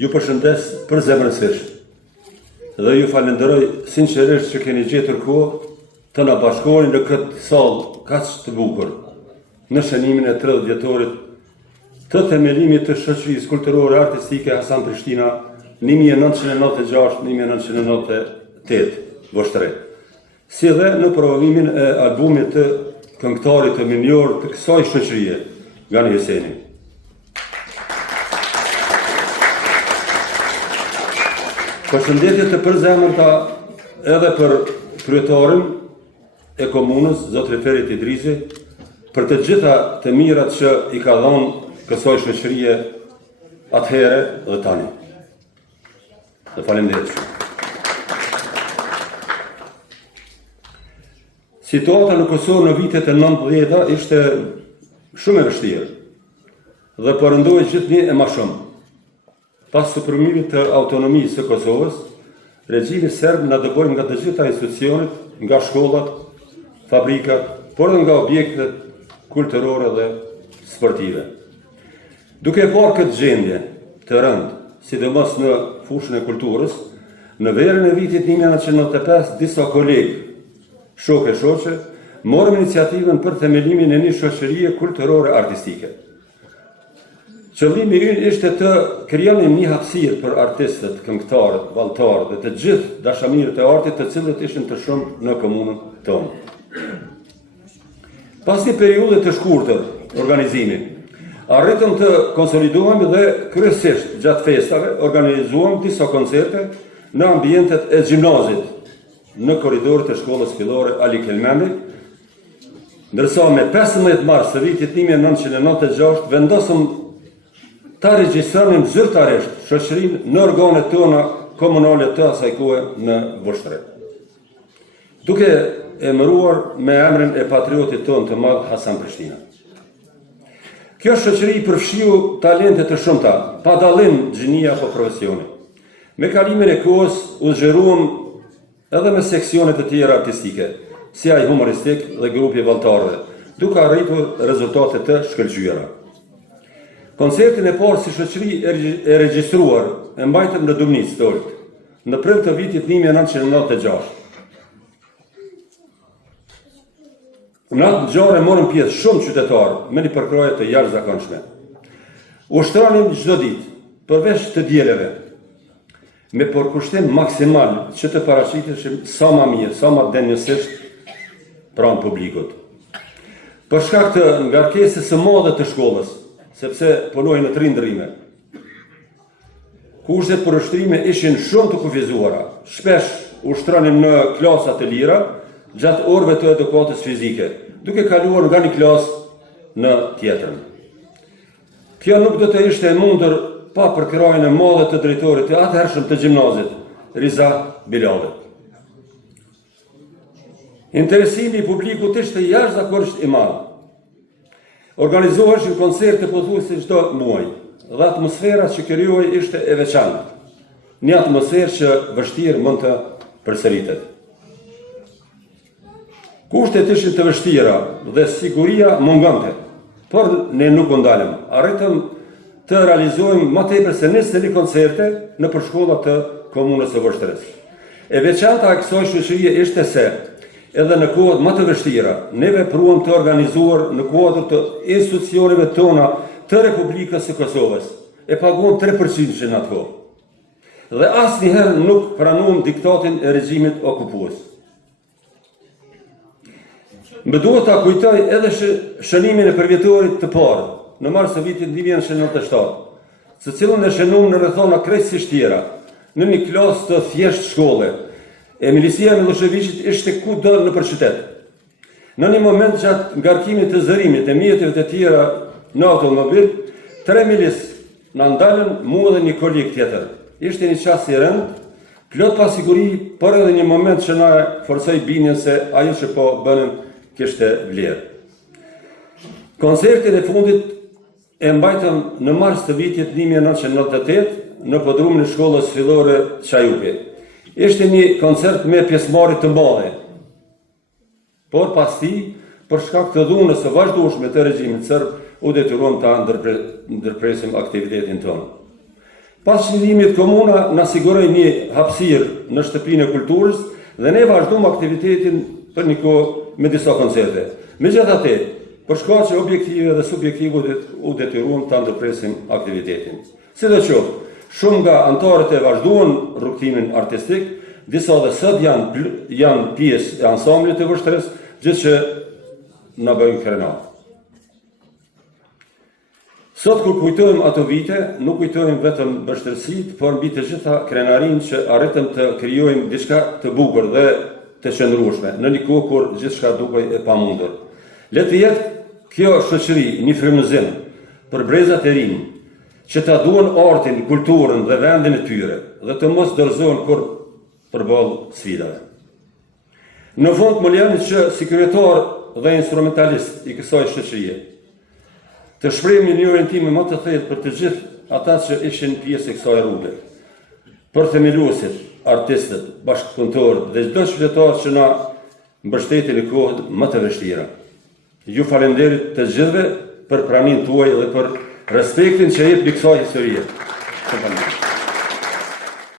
Ju përshëndes përzemërsisht dhe ju falenderoj sinqerisht që keni gjetur kohë të na bashkoheni në këtë sallë kaq të bukur në shënimin e 30 vjetorit të themelimit të shoqërisë kulturore artistike Hasan Prishtina 1996-1998 Voshtre, si dhe në provimin e albumit të këngëtarit të minjor të kësaj shoqërie, Gani Hyseni. Përshëndetje të përzemërta edhe për kryetarin e komunës, Zotri Ferit Idrisi, për të gjitha të mirat që i ka dhënë kësaj shoqërie atëherë dhe tani. Dhe faleminderit shumë. Situata në Kosovë në vitet e 90-ta ishte shumë e vështirë dhe përëndoi gjithnjë e ma shumë. Pas suprimimit të autonomisë së Kosovës, regjimi serb na dëboi nga të gjitha institucionet, nga shkollat, fabrikat, por edhe nga objektet kulturore dhe sportive. Duke parë këtë gjendje të rëndë, sidomos në fushën e kulturës, në verën e vitit 1995 disa kolegë, shokë e shoqe, morëm iniciativën për themelimin e një shoqërie kulturore artistike. Qëllimi ynë ishte të krijonim një hapësirë për artistët, këngëtarët, vallëtarët dhe të gjithë dashamirët e artit të cilët ishin të shumë në komunën tonë. Pas një periudhe të shkurtër organizimi, arritëm të konsolidohemi dhe kryesisht gjatë festave organizuam disa koncerte në ambientet e gjimnazit në korridorit e shkollës fillore Ali Kelmeni, ndërsa me 15 mars të vitit 1996 vendosëm ta regjistronim zyrtarisht shoqërinë në organet tona komunale të asaj kohe në Voshtre, duke emëruar me emrin e patriotit tonë të madh Hasan Prishtina. Kjo shoqëri përfshiu talente të shumta, pa dallim gjinie apo profesioni. Me kalimin e kohës u zgjeruam edhe me seksione të tjera artistike, si ai humoristik dhe grupi vallëtarëve, duke arritur rezultate të shkëlqyera. Koncertin e parë si shoqëri e regjistruar e mbajtëm në Dumnic Stolt, në prill të vitit 1996. Në atë ngjarje morën pjesë shumë qytetarë me një përkrahje të jashtëzakonshme. Ushtronim çdo ditë, përveç të dieleve, me përkushtim maksimal që të paraqiteshim sa më mirë, sa më denjësisht pranë publikut. Për shkak të ngarkesës së madhe të shkollës, sepse punoj në 3 ndrime. Kushtet për ushtrime ishin shumë të kufizuara. Shpesh ushtronim në klasa të lira, gjatë orëve të edukatës fizike, duke kaluar nga një klasë në tjetrën. Kjo nuk do të ishte e mundur pa përkrahjen e madhe të drejtorit të atëhershëm të gjimnazit, Riza Bilalit. Interesimi i publikut ishte jashtëzakonisht i madh. Organizoheshin koncerte pothuajse çdo muaj, dhe atmosfera që krijohej ishte e veçantë. Një atmosferë që vështirë mund të përsëritet. Kushtet ishin të vështira dhe siguria mungonte, por ne nuk u ndalëm. Arritëm të realizojmë më tepër se 20 koncerte në shkollat të komunës së Voshtres. E veçanta e kësaj shoqërie ishte se edhe në kohët më të vështira, ne vepruam të organizuar në kuadër të institucioneve tona të Republikës së Kosovës, e paguam 3% në atë kohë. Dhe asnjëherë nuk pranuam diktatin e regjimit okupues. Më duhet ta kujtoj edhe shënimin e përvjetorit të parë, në mars të vitit 1997, së cilën e shënuam në rrethona krejtësisht tjera, në një klasë të thjeshtë shkolle. E milisia Miloševićit ishte kudo nëpër qytet. Në një moment gjatë ngarkimit të zërimit e mjeteve të tjera në automobil, 3 milis na ndalën mua dhe një koleg tjetër. Ishte një çast i rënd, plot pa siguri, por edhe një moment që na forcoi bindjen se ajo që po bënëm kishte vlerë. Koncertin e fundit e mbajtëm në mars të vitit 1998 në podrumin e shkollës fillore Çajupi. Ishte një koncert me pjesëmarrje të madhe, por pas tij, për shkak të dhunës së vazhdueshme të regjimit serb, u detyruam ta ndërpresim aktivitetin tonë. Pas qëllimit, komuna na siguroi një hapësirë në shtëpinë e kulturës dhe ne vazhdojmë aktivitetin për një kohë me disa koncerte. Megjithatë, për shkaqe objektive dhe subjektive u detyruam ta ndërpresim aktivitetin. Sidoqoftë, shumë nga anëtarët e vazhduan rrugtimin artistik, disa dhe sot janë pjesë e ansamblit të Vështrës, gjë që na bëjnë krenar. Sot kur kujtojmë ato vite, nuk kujtojmë vetëm vështirësitë, por mbi të gjitha krenarinë që arritëm të krijojmë diçka të bukur dhe të qëndrueshme, në një kohë kur gjithçka dukej e pamundur. Le të jetë kjo shoqëri një frymëzim për brezat e rinj, që ta duan artin, kulturën dhe vendin e tyre, dhe të mos dorëzohen kur përballë sfidave. Në fund më lejoni që si kryetar dhe instrumentalist i kësaj shoqërie, të shprehim një orientim më të thellë për të gjithë ata që ishin pjesë e kësaj rruge, për themeluesit, artistët, bashkëpunëtorët dhe çdo qytetar që na mbështetin në kohët më të vështira. Ju falenderit të gjithëve për praninë tuaj dhe për respektin që jepni kësaj historie.